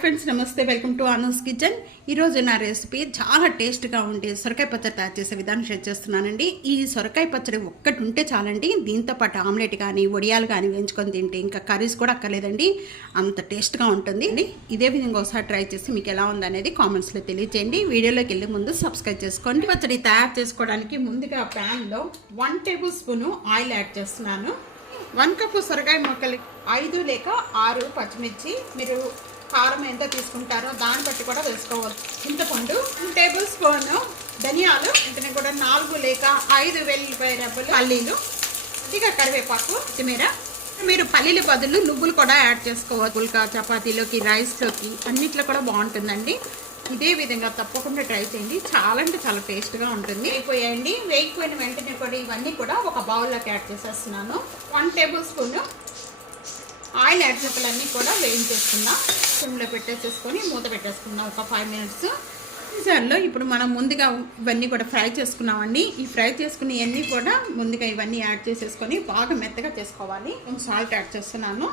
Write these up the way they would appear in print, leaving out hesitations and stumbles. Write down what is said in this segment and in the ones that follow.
Friends నమస్తే, welcome to Anu's kitchen. ఈరోజు నా రెసిపీ చాలా టేస్ట్గా ఉండే సొరకాయ పచ్చడి తయారు చేసే విధానం షేర్ చేస్తున్నానండి. ఈ సొరకాయ పచ్చడి ఒక్కటి ఉంటే చాలండి. దీంతో పాటు ఆమ్లెట్ కానీ వడియాలు కానీ వేయించుకొని తింటే ఇంకా కర్రీస్ కూడా అక్కర్లేదండి, అంత టేస్ట్గా ఉంటుంది. ఇదే విధంగా ఒకసారి ట్రై చేసి మీకు ఎలా ఉందనేది కామెంట్స్లో తెలియజేయండి. వీడియోలోకి వెళ్ళే ముందు సబ్స్క్రైబ్ చేసుకోండి. పచ్చడి తయారు చేసుకోవడానికి ముందుగా ప్యాన్లో 1 టేబుల్ స్పూను ఆయిల్ యాడ్ చేస్తున్నాను. 1 కప్పు సొరకాయ ముక్కలు 5 లేక 6 పచ్చిమిర్చి, మీరు కారం ఎంత తీసుకుంటారో దాన్ని బట్టి కూడా వేసుకోవచ్చు. చింతపండు 1 టేబుల్ స్పూన్ ధనియాలు, ఇంతనే కూడా 4 లేక 5 వెల్లుల్లిపాయ రెబ్బలు, పల్లీలు, ఇక కరివేపాకు, కొత్తిమీర. మీరు పల్లీల బదులు నువ్వులు కూడా యాడ్ చేసుకోవచ్చు. పుల్కా, చపాతీలోకి, రైస్లోకి అన్నిట్లో కూడా బాగుంటుందండి. ఇదే విధంగా తప్పకుండా ట్రై చేయండి, చాలా అంటే చాలా టేస్ట్గా ఉంటుంది. వేగిపోయాయండి. వేగిపోయిన వెంటనే కూడా ఇవన్నీ కూడా ఒక బౌల్లోకి యాడ్ చేసేస్తున్నాను. 1 టేబుల్ స్పూన్ ఆయిల్ యాడ్ చేపలన్నీ కూడా వేయించేసుకుందాం. సిమ్లో పెట్టేసేసుకొని మూత పెట్టేసుకుందాం ఒక 5 మినిట్స్. ఈసారిలో ఇప్పుడు మనం ముందుగా ఇవన్నీ కూడా ఫ్రై చేసుకున్నామండి. ఈ ఫ్రై చేసుకుని ఇవన్నీ కూడా ముందుగా ఇవన్నీ యాడ్ చేసేసుకొని బాగా మెత్తగా చేసుకోవాలి. కొంచెం సాల్ట్ యాడ్ చేస్తున్నాను.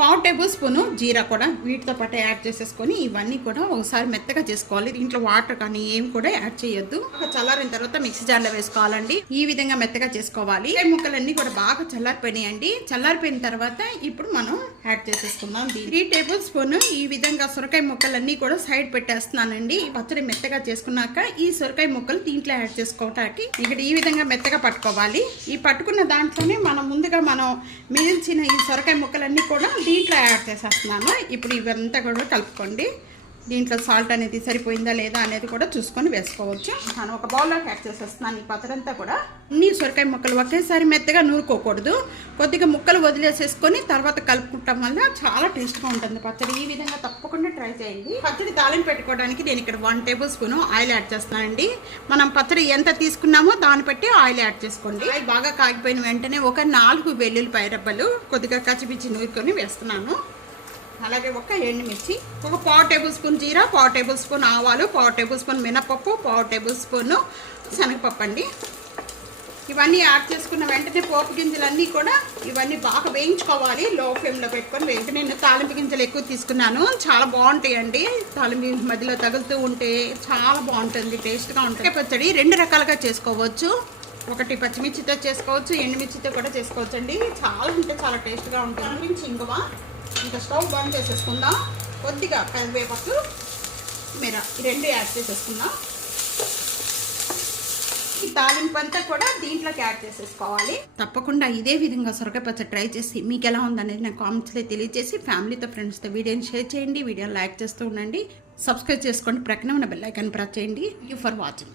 1/2 టేబుల్ స్పూను జీరా కూడా వీటితో పాటు యాడ్ చేసేసుకొని ఇవన్నీ కూడా ఒకసారి మెత్తగా చేసుకోవాలి. దీంట్లో వాటర్ కానీ ఏం కూడా యాడ్ చేయొద్దు. చల్లారిన తర్వాత మిక్సీ జార్లో వేసుకోవాలండి. ఈ విధంగా మెత్తగా చేసుకోవాలి. ముక్కలన్నీ కూడా బాగా చల్లారిపోయినాయండి. చల్లారిపోయిన తర్వాత ఇప్పుడు మనం యాడ్ చేసేసుకుందాం. 3 టేబుల్ స్పూన్ ఈ విధంగా సొరకాయ ముక్కలన్నీ కూడా సైడ్ పెట్టేస్తున్నానండి. పచ్చడి మెత్తగా చేసుకున్నాక ఈ సొరకాయ ముక్కలు దీంట్లో యాడ్ చేసుకోవటానికి ఇక్కడ ఈ విధంగా మెత్తగా పట్టుకోవాలి. ఈ పట్టుకున్న దాంట్లోనే ముందుగా మనం మిగిల్చిన ఈ సొరకాయ ముక్కలన్నీ కూడా దీంట్లో యాడ్ చేసేస్తున్నాను. ఇప్పుడు ఇవంతా కూడా కలుపుకోండి. దీంట్లో సాల్ట్ అనేది సరిపోయిందా లేదా అనేది కూడా చూసుకొని వేసుకోవచ్చు. నేను ఒక బౌల్లోకి యాడ్ చేసేస్తున్నాను. ఈ పచ్చడంతా కూడా అన్ని సొరకాయ ముక్కలు ఒకేసారి మెత్తగా నూరుకోకూడదు. కొద్దిగా ముక్కలు వదిలేసేసుకొని తర్వాత కలుపుకుంటాం వల్ల చాలా టేస్ట్గా ఉంటుంది పచ్చడి. ఈ విధంగా తప్పకుండా ట్రై చేయండి. పచ్చడి తాలింపు పెట్టుకోవడానికి నేను ఇక్కడ 1 టేబుల్ స్పూన్ ఆయిల్ యాడ్ చేస్తున్నానండి. మనం పచ్చడి ఎంత తీసుకున్నామో దాన్ని బట్టి ఆయిల్ యాడ్ చేసుకోండి. ఆయిల్ బాగా కాగిపోయిన వెంటనే ఒక 4 వెల్లుల్లిపాయ రెబ్బలు కొద్దిగా కచ్చిపిచ్చి నూరుకొని వేస్తున్నాను. అలాగే ఒక ఎండుమిర్చి, ఒక 1/4 టేబుల్ స్పూన్ జీరా, 1/4 టేబుల్ స్పూన్ ఆవాలు, 1/4 టేబుల్ స్పూన్ మినపప్పు, 1/4 టేబుల్ స్పూన్ శనగపప్పు అండి. ఇవన్నీ యాడ్ చేసుకున్న వెంటనే పోపు గింజలన్నీ కూడా ఇవన్నీ బాగా వేయించుకోవాలి. లో ఫ్లేమ్లో పెట్టుకొని వెంటనే నేను తాలింపు గింజలు ఎక్కువ తీసుకున్నాను. చాలా బాగుంటాయండి. తాలింపు మధ్యలో తగులుతూ ఉంటే చాలా బాగుంటుంది, టేస్ట్గా ఉంటుంది. పచ్చడి 2 రకాలుగా చేసుకోవచ్చు. ఒకటి పచ్చిమిర్చితో చేసుకోవచ్చు, ఎండుమిర్చితో కూడా చేసుకోవచ్చు అండి. చాలా అంటే చాలా టేస్ట్గా ఉంటుంది. ఇంగువ, ఇంకా స్టవ్ బంద్ చేసేసుకుందాం. కొద్దిగా కరివేపాకు, కొత్తిమీర ఈ 2 యాడ్ చేసేసుకుందాం. ఈ తాలింపు అంతా కూడా దీంట్లోకి యాడ్ చేసేసుకోవాలి. తప్పకుండా ఇదే విధంగా సొరకాయ పచ్చడి ట్రై చేసి మీకు ఎలా ఉందనేది నాకు కామెంట్స్లో తెలియజేసి ఫ్యామిలీతో ఫ్రెండ్స్తో వీడియోని షేర్ చేయండి. వీడియోని లైక్ చేస్తూ ఉండండి. సబ్స్క్రైబ్ చేసుకోండి. ప్రక్కనే ఉన్న బెల్ ఐకాన్ ప్రెస్ చేయండి. Thank you for watching.